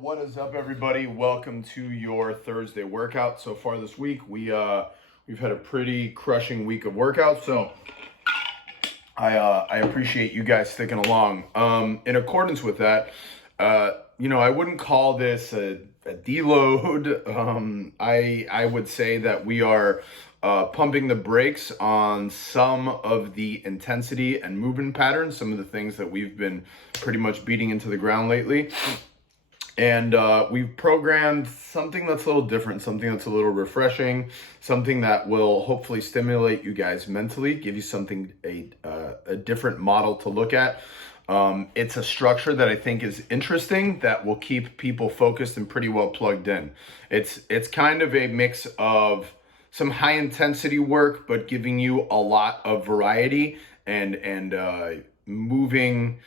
What is up, everybody? Welcome to your Thursday workout. So far this week, we've had a pretty crushing week of workouts. So I appreciate you guys sticking along. In accordance with that, I wouldn't call this a deload. I would say that we are pumping the brakes on some of the intensity and movement patterns, some of the things that we've been pretty much beating into the ground lately. And we've programmed something that's a little different, something that's a little refreshing, something that will hopefully stimulate you guys mentally, give you something, a different model to look at. It's a structure that I think is interesting, that will keep people focused and pretty well plugged in. It's kind of a mix of some high intensity work, but giving you a lot of variety and a moving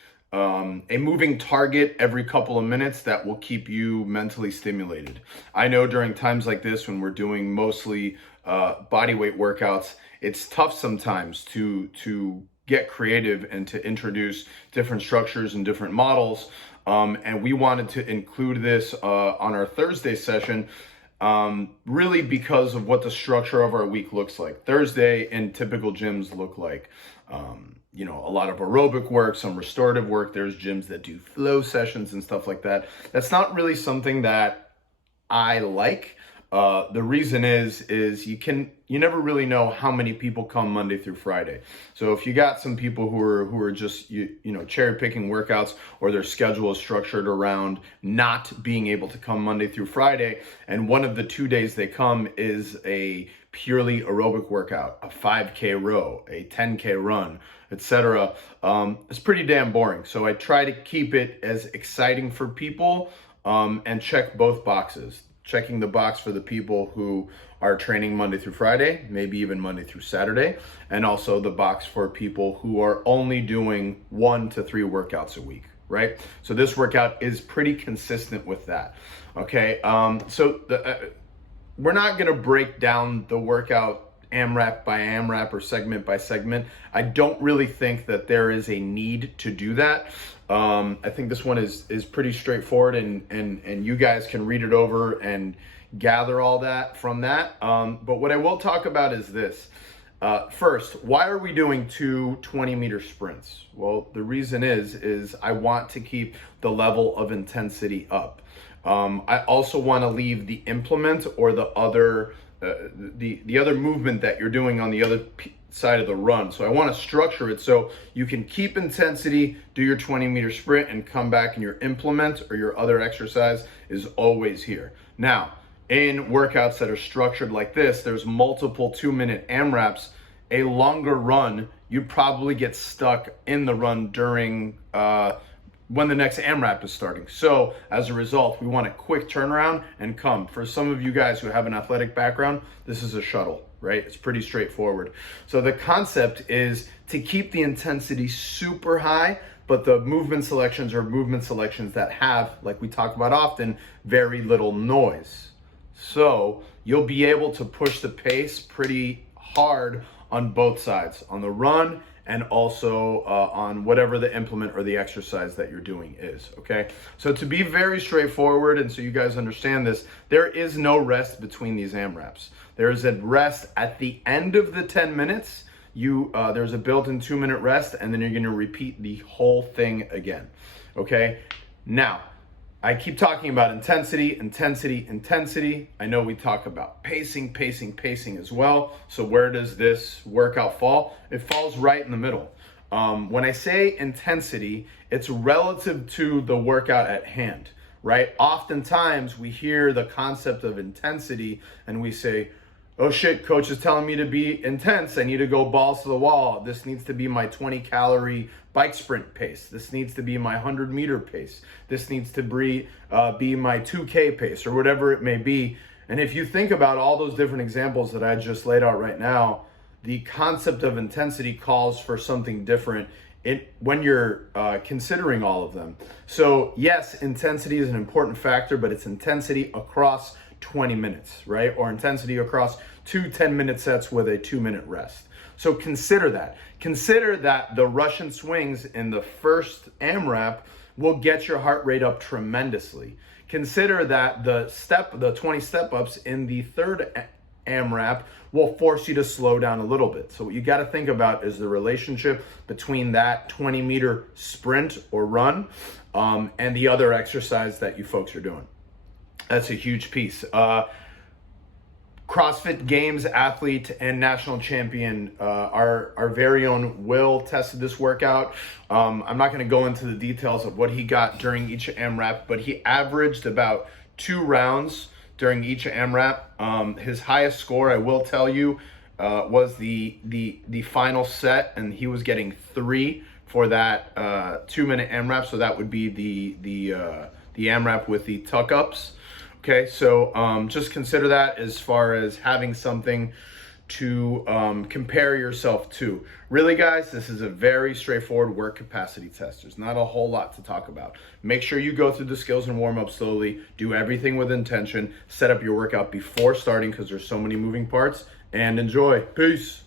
target every couple of minutes that will keep you mentally stimulated. I know during times like this, when we're doing mostly body weight workouts, it's tough sometimes to get creative and to introduce different structures and different models. And we wanted to include this on our Thursday session, really because of what the structure of our week looks like. Thursday in typical gyms look like, a lot of aerobic work, some restorative work. There's gyms that do flow sessions and stuff like that. That's not really something that I like. The reason is you never really know how many people come Monday through Friday. So if you got some people who are just cherry picking workouts, or their schedule is structured around not being able to come Monday through Friday, and one of the 2 days they come is a purely aerobic workout, a 5K row, a 10K run, etc., it's pretty damn boring. So I try to keep it as exciting for people, and check both boxes. Checking the box for the people who are training Monday through Friday, maybe even Monday through Saturday, and also the box for people who are only doing 1 to 3 workouts a week, right? So this workout is pretty consistent with that, okay? We're not gonna break down the workout AMRAP by AMRAP or segment by segment. I don't really think that there is a need to do that. I think this one is pretty straightforward, and you guys can read it over and gather all that from that. But what I will talk about is this. First, why are we doing 2 20-meter sprints? Well, the reason is I want to keep the level of intensity up. I also want to leave the implement or the other movement that you're doing on the other side of the run. So I want to structure it so you can keep intensity, do your 20-meter sprint, and come back, and your implement or your other exercise is always here. Now, in workouts that are structured like this, there's multiple 2-minute AMRAPs. A longer run, you probably get stuck in the run during when the next AMRAP is starting. So as a result, we want a quick turnaround and come. For some of you guys who have an athletic background, this is a shuttle, right? It's pretty straightforward. So the concept is to keep the intensity super high, but the movement selections are movement selections that have, like we talk about often, very little noise. So you'll be able to push the pace pretty hard on both sides, on the run and also on whatever the implement or the exercise that you're doing is, okay? So to be very straightforward, and so you guys understand this, there is no rest between these AMRAPs. There is a rest at the end of the 10 minutes. There's a built-in 2-minute rest, and then you're gonna repeat the whole thing again, okay? Now, I keep talking about intensity. I know we talk about pacing as well. So where does this workout fall? It falls right in the middle. When I say intensity, it's relative to the workout at hand, right? Oftentimes we hear the concept of intensity and we say, oh shit, coach is telling me to be intense. I need to go balls to the wall. This needs to be my 20-calorie bike sprint pace. This needs to be my 100-meter pace. This needs to be my 2K pace, or whatever it may be. And if you think about all those different examples that I just laid out right now, the concept of intensity calls for something different when you're considering all of them. So yes, intensity is an important factor, but it's intensity across 20 minutes, right? Or intensity across 2 10-minute sets with a 2-minute rest. So consider that. Consider that the Russian swings in the first AMRAP will get your heart rate up tremendously. Consider that the 20 step ups in the third AMRAP will force you to slow down a little bit. So what you got to think about is the relationship between that 20-meter sprint or run and the other exercise that you folks are doing. That's a huge piece. CrossFit Games athlete and national champion, our very own Will, tested this workout. I'm not going to go into the details of what he got during each AMRAP, but he averaged about 2 rounds during each AMRAP. His highest score, I will tell you, was the final set, and he was getting 3 for that 2-minute AMRAP. So that would be the AMRAP with the tuck ups. Okay, so just consider that as far as having something to compare yourself to. Really, guys, this is a very straightforward work capacity test. There's not a whole lot to talk about. Make sure you go through the skills and warm up slowly. Do everything with intention. Set up your workout before starting because there's so many moving parts. And enjoy. Peace.